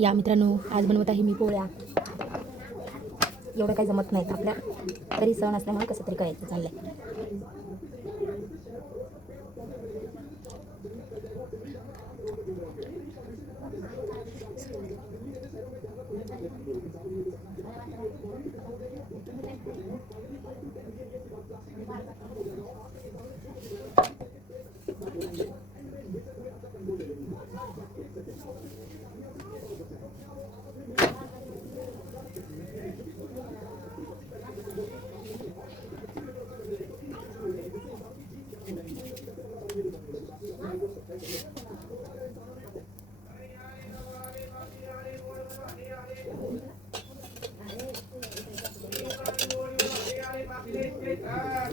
या मित्रांनो, आज बनवत आहे मी पोळ्या. एवढं काही जमत नाहीत आपल्या, तरी सण असल्यामुळे कसं तरी करायचं चाललंय.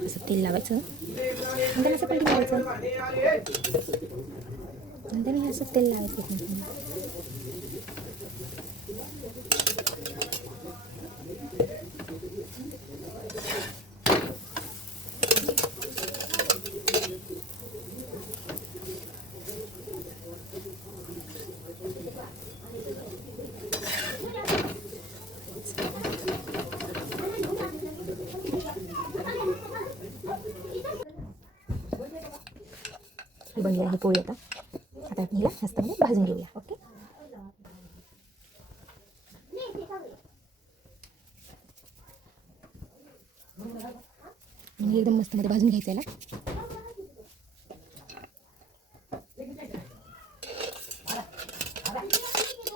असं तेल लावायचं, नंतर असं पलटी लावायचं, नंतर असं तेल लावायचं. बनली आहे पोळी. आता आपण हिला मस्त भाजून घेऊया. ओके, एकदम मस्त मध्ये भाजून घ्यायचं याला.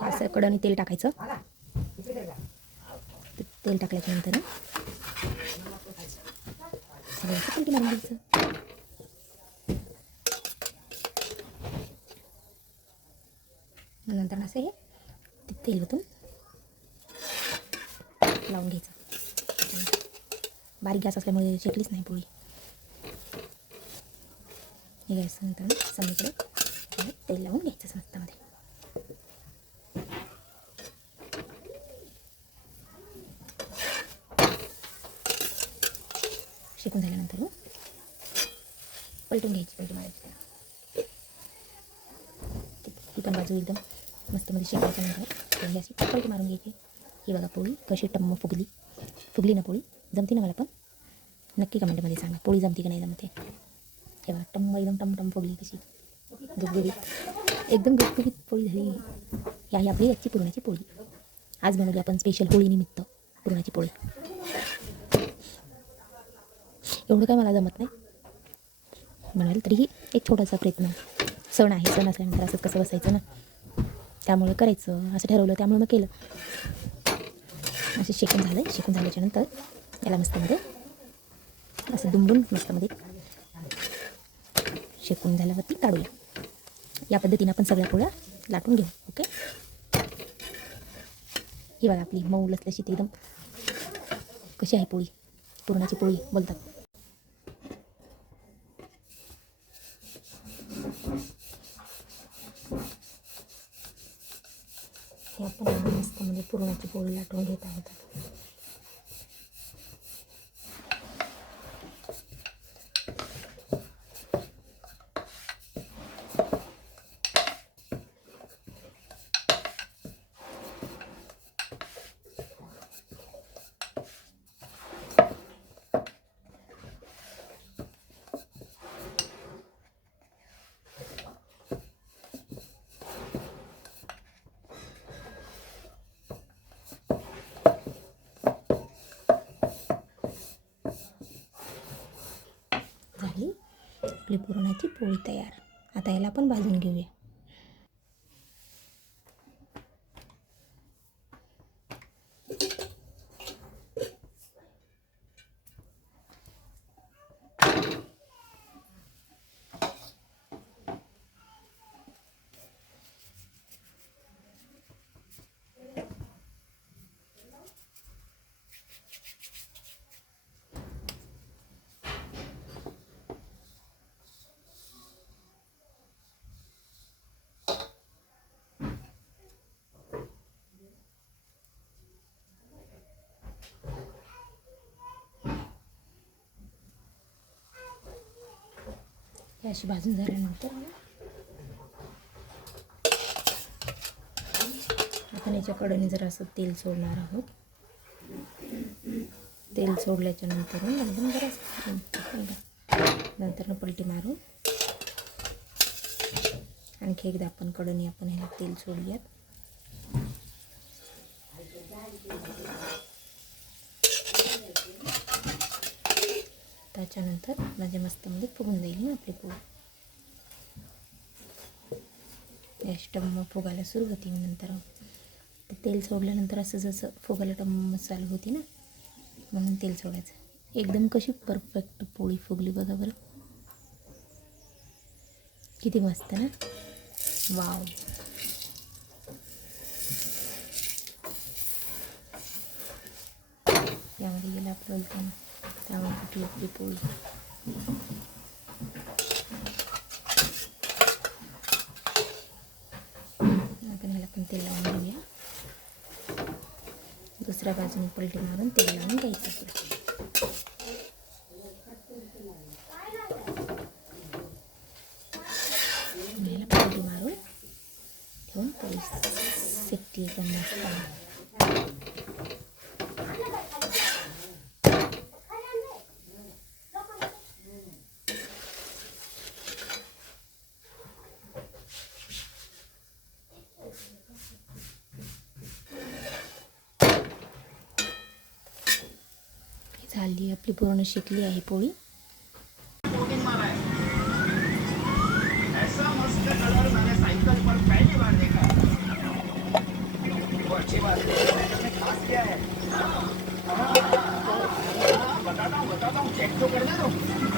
असं कढईत तेल टाकायचं. तेल टाकल्याच्यानंतर सगळं पलटी मारून घ्यायचं. नंतर असं हे तेल ओतून लावून घ्यायचं. बारीक गॅस असल्यामुळे शेकलीच नाही पोळी. हे गॅस नंतर सगळीकडे तेल लावून घ्यायचं मस्तामध्ये. शेकून झाल्यानंतर पलटून घ्यायची, पलटी मारायची. ती पण बाजू एकदम मस्त मध्ये शेकायच्यानंतर अशी पलटी मारून घ्यायची. ही बघा पोळी कशी टम्म फुगली ना पोळी. जमती ना? मला पण नक्की कमेंटमध्ये सांगा, पोळी जमती का नाही जमते. हे बघा टम्म एकदम टमटम फुगली, कशी गुबगुबीत, एकदम गुबगुबीत पोळी झाली. ही आहे आपली आजची पुरणाची पोळी. आज बनवली आपण स्पेशल होळीनिमित्त पुरणाची पोळी. एवढं काय मला जमत नाही बनवायला, तरीही एक छोटासा प्रयत्न. सण आहे, सण असल्यानंतर असंच कसं बसायचं ना, त्यामुळे करायचं असं ठरवलं, त्यामुळे मग केलं. असं शेकून झालं. शेकून झाल्याच्यानंतर याला मस्तमध्ये असं दुमडून मस्तमध्ये शेकून झाल्यावरती काढूया. या पद्धतीने आपण सगळ्या पोळ्या लाटून घेऊ. ओके, ही बघा आपली मऊ लसलशीत एकदम कशी आहे पोळी, पुरणाची पोळी बोलतात. हे आपण मस्त म्हणजे पुरणाची पोळी लाटून घेत आहोत. झाली आपली पुरणाची पोळी तयार. आता याला आपण भाजून घेऊया. हे अशी भाजून झाल्यानंतर आपण याच्या कडेने जरा असं तेल सोडणार आहोत. तेल सोडल्याच्या नंतर एकदम जरा नंतर पलटी मारून आणखी एकदा आपण कडेने आपण ह्याला तेल सोडूयात. त्याच्यानंतर माझ्या मस्तमध्ये फुगून जाईल ना आपली पोळी. गॅस टम्म फुगायला सुरू होती. नंतर तेल सोडल्यानंतर असं जसं फुगायला टम्म चालू होती ना, म्हणून तेल सोडायचं. एकदम कशी परफेक्ट पोळी फुगली बघा बरं, किती मस्त ना. वाव. त्यामध्ये गेलं आपलं उलटं, त्यामुळे कुठली आपली पोळी. आता ह्याला पण तेल लावून घेऊया. दुसऱ्या बाजूने पलटी मारून तेल लावून घ्यायचं आपलं. ह्याला पलटी मारून ठेवून पोळी शेकटी एकदम मस्त. झाली आपली पूर्ण शेकली आहे पोळी. ऐसा मस्त कलर मैंने साइकिल पर पहली बार देखा. वो अच्छी बात है, मैंने खास किया है. बताता हूँ चेक तो करने दो.